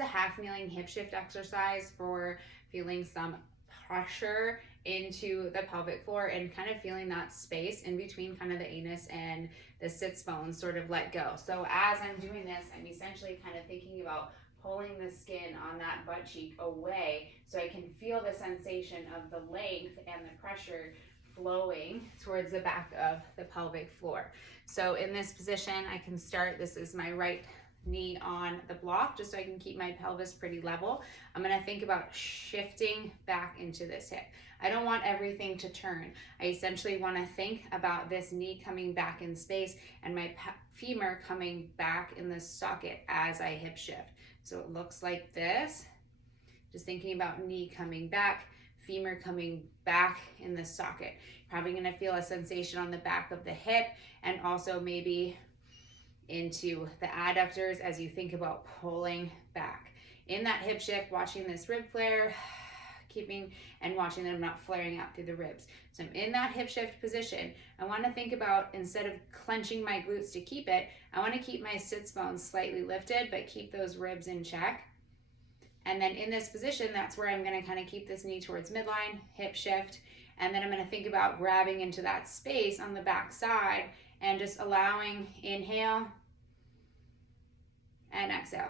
a half kneeling hip shift exercise for feeling some pressure into the pelvic floor and kind of feeling that space in between kind of the anus and the sits bones sort of let go. So as I'm doing this, I'm essentially kind of thinking about pulling the skin on that butt cheek away so I can feel the sensation of the length and the pressure flowing towards the back of the pelvic floor. So in this position, I can start, this is my right knee on the block just so I can keep my pelvis pretty level. I'm going to think about shifting back into this hip. I don't want everything to turn. I essentially want to think about this knee coming back in space and my femur coming back in the socket as I hip shift. So it looks like this. Just thinking about knee coming back, femur coming back in the socket. Probably going to feel a sensation on the back of the hip and also maybe into the adductors as you think about pulling back. In that hip shift, watching this rib flare, keeping and watching them not flaring out through the ribs. So I'm in that hip shift position. I want to think about, instead of clenching my glutes to keep it, I want to keep my sits bones slightly lifted, but keep those ribs in check. And then in this position, that's where I'm going to kind of keep this knee towards midline, hip shift, and then I'm going to think about grabbing into that space on the back side and just allowing inhale and exhale.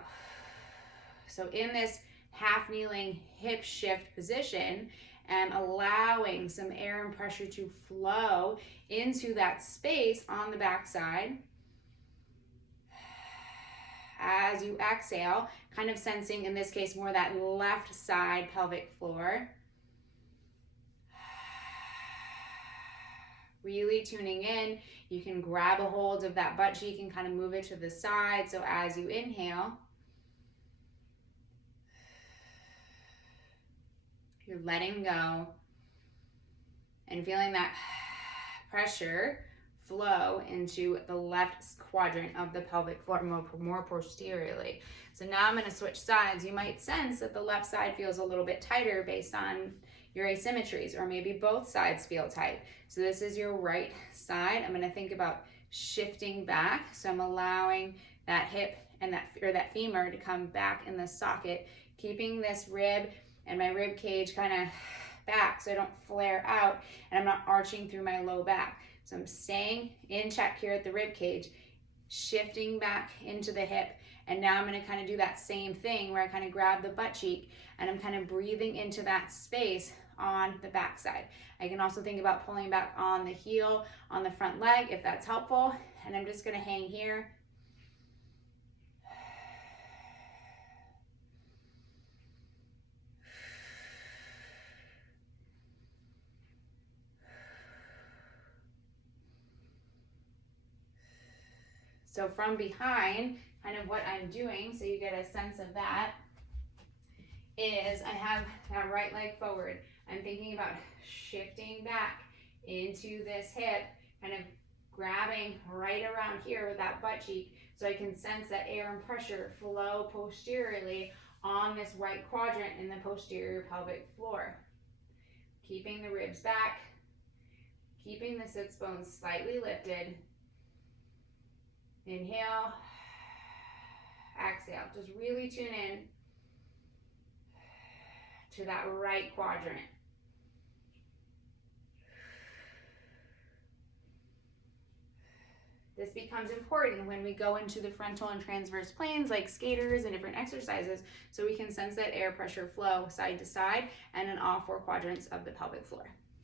So in this half kneeling hip shift position, I'm allowing some air and pressure to flow into that space on the back side. As you exhale, kind of sensing, in this case, more that left side pelvic floor. Really tuning in. You can grab a hold of that butt cheek and kind of move it to the side. So as you inhale, you're letting go and feeling that pressure flow into the left quadrant of the pelvic floor more posteriorly. So now I'm going to switch sides. You might sense that the left side feels a little bit tighter based on your asymmetries, or maybe both sides feel tight. So this is your right side. I'm going to think about shifting back. So I'm allowing that hip and that femur to come back in the socket, keeping this rib and my rib cage kind of back so I don't flare out and I'm not arching through my low back. So I'm staying in check here at the rib cage, shifting back into the hip, and now I'm going to kind of do that same thing where I kind of grab the butt cheek and I'm kind of breathing into that space on the back side. I can also think about pulling back on the heel, on the front leg, if that's helpful, and I'm just going to hang here. So from behind, kind of what I'm doing, so you get a sense of that, is I have that right leg forward. I'm thinking about shifting back into this hip, kind of grabbing right around here with that butt cheek so I can sense that air and pressure flow posteriorly on this right quadrant in the posterior pelvic floor. Keeping the ribs back, keeping the sits bones slightly lifted. Inhale, exhale. Just really tune in to that right quadrant. This becomes important when we go into the frontal and transverse planes like skaters and different exercises, so we can sense that air pressure flow side to side and in all four quadrants of the pelvic floor.